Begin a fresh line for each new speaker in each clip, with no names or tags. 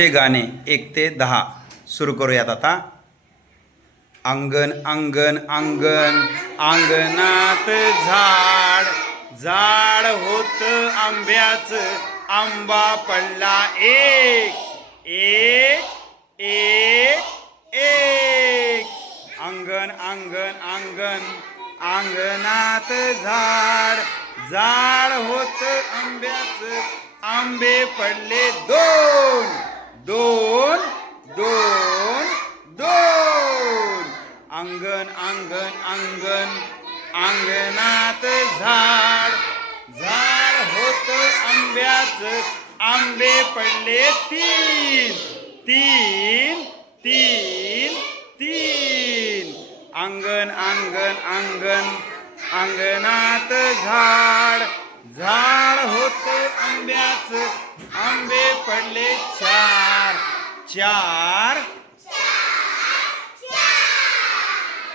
ते गाणे एक ते दहा सुरू करूयात आता. अंगण अंगण अंगण अंगणात झाड झाड होत आंब्याच आंबा पडला एक एक एक एक. अंगण अंगण अंगण अंगणात झाड झाड होत आंब्याच आंबे पडले दोन अंगण अंगण अंगण अंगणात झाड. झाड होत आंब्याचं आंबे पडले तीन. तीन तीन तीन. अंगण अंगण अंगण अंगणात झाड. झाड होत आंब्याचं आंबे पडले चार. चार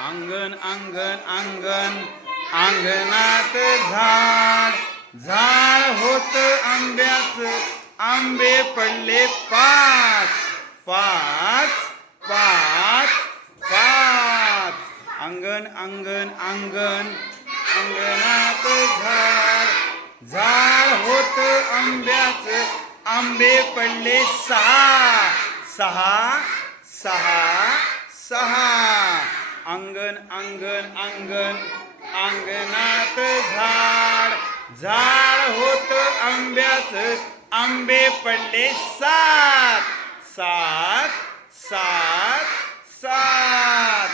अंगण अंगण अंगण अंगणात झाड. झाड होत आंब्याचं. आंबे पडले पाच. पाच पाच पाच. अंगण अंगण अंगण अंगणात झाड. झाड होत आंब्याचं. आंबे पडले सहा. सहा सहा सहा अंगण अंगण अंगण अंगणात झाड. झाड होत आंब्याचं आंबे पडले सात. सात सात सात.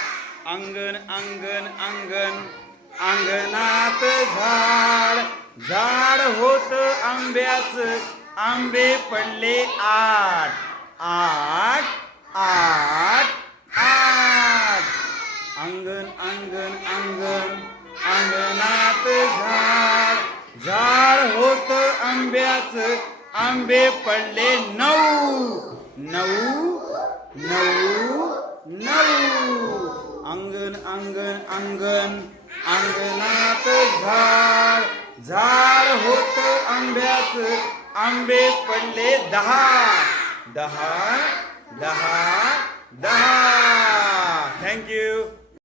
अंगण अंगण अंगण अंगणात झाड. झाड होत आंब्याचं आंबे पडले आठ. आठ आंब्याचं आंबे पडले नऊ. नऊ नऊ नऊ. अंगण अंगण अंगण अंगणात झाड. झाड होत आंब्याचं. आंबे पडले दहा. दहा दहा दहा. थँक्यू